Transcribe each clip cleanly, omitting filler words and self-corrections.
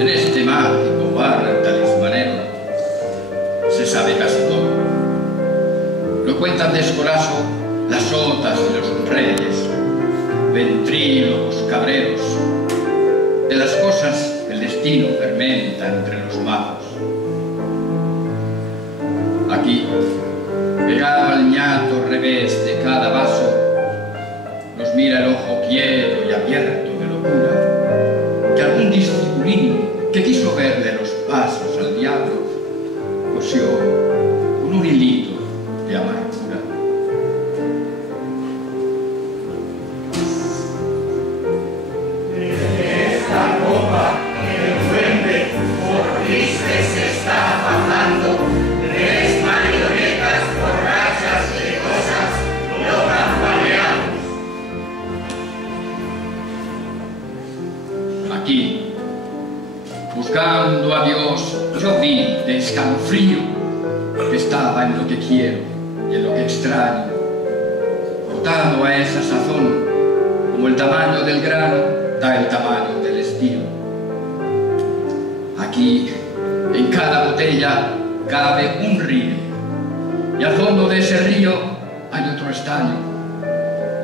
En este mágico bar talismanero se sabe casi todo. Lo cuentan de escolazo las sotas de los reyes, ventrílocos cabreros, de las cosas que el destino fermenta entre los magos. Aquí, pegado al ñato revés de cada vaso, nos mira el ojo quieto y abierto de locura, que algún discipulín que quiso verle los pasos al diablo cosió con un hilito de amargura. Desde esta copa el duende por triste se está pasando, tres marionetas borrachas de cosas lo campaneamos. Aquí, buscando a Dios, yo vi de escalofrío que estaba en lo que quiero y en lo que extraño, cortado a esa sazón, como el tamaño del grano da el tamaño del estilo. Aquí, en cada botella, cabe un río, y al fondo de ese río hay otro estaño,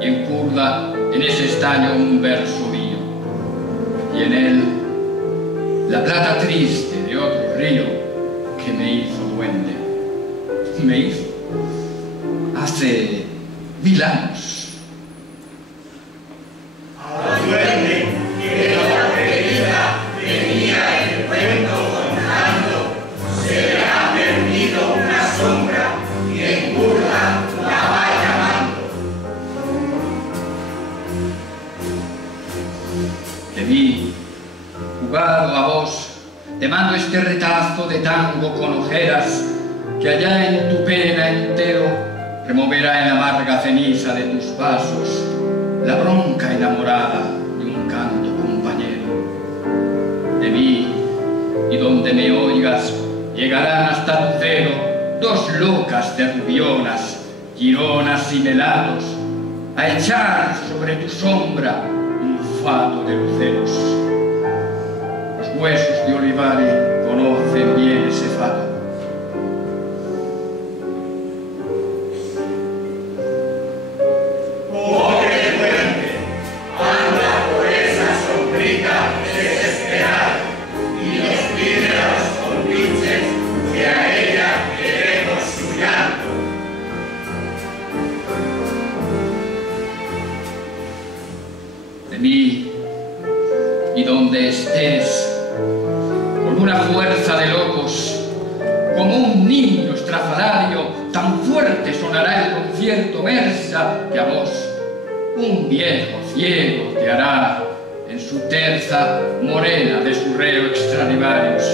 y encurda en ese estaño un verso mío, y en él la plata triste de otro río que me hizo duende. Me hizo hace 1000 años. Al duende que la querida venía el cuento contando, se le ha perdido una sombra y en burla la va llamando. Te vi, jugado a vos, te mando este retazo de tango con ojeras que allá en tu pena entero removerá en amarga ceniza de tus pasos la bronca enamorada de un canto compañero. De mí, y donde me oigas, llegarán hasta tu cero dos locas de rubionas, gironas y melados, a echar sobre tu sombra un fado de luceros. Los huesos de Olivare conocen bien ese fado. Pobre duende, anda por esa sombrita desesperada y nos pide a los compinches que a ella queremos su llanto. De mí, y donde estés, con una fuerza de locos, como un niño estrafalario, tan fuerte sonará el concierto versa que a vos, un viejo ciego, te hará en su terza morena de su reo extradivarius.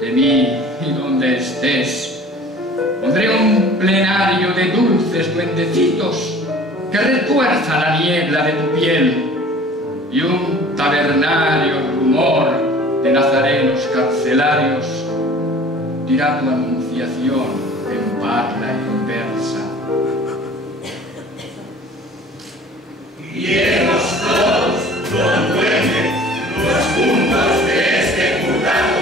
De mí, y donde estés, pondré un plenario de dulces duendecitos que retuerza la niebla de tu piel, y un tabernario rumor de nazarenos carcelarios dirá tu anunciación en parla inversa. Guiemos todos, don duende, los puntos de este curado,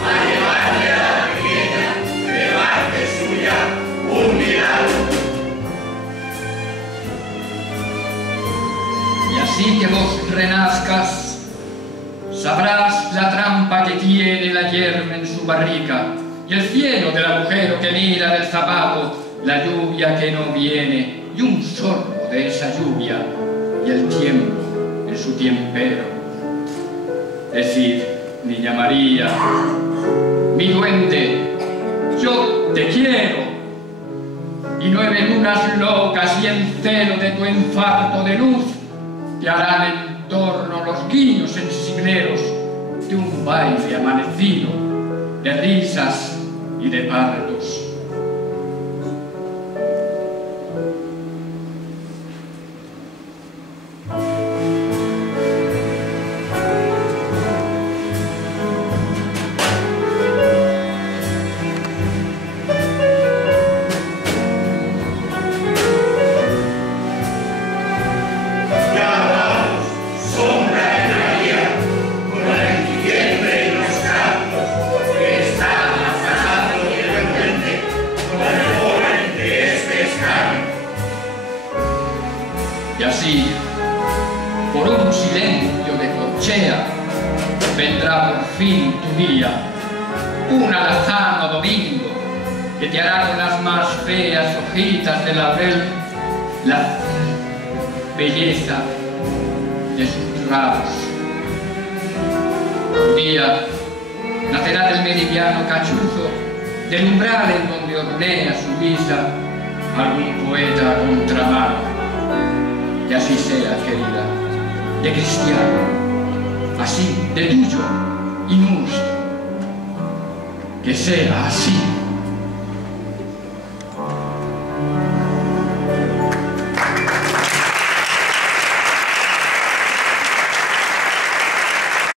a llevarle a la pequeña de parte suya un milagro. Y así que vos renazcas, sabrás la trampa que tiene la yerma en su barrica, y el cielo del agujero que mira del zapato, la lluvia que no viene, y un sorbo de esa lluvia, y el tiempo en su tiempero. Decid, niña María, mi duende, yo te quiero, y 9 lunas locas y en celo de tu infarto de luz te harán en torno los guiños sensibleros de un baile amanecido, de risas y de partos. Ya vamos, sombra en la vía, con el inquieto vendrá por fin tu día, un alazano domingo que te hará con las más feas hojitas de laurel la belleza de sus rabos. Un día nacerá del meridiano cachuzo, del umbral en donde hornea su misa algún poeta a contramano. Que así sea, querida, de cristiano, así, de tuyo y nuestro. Que sea así.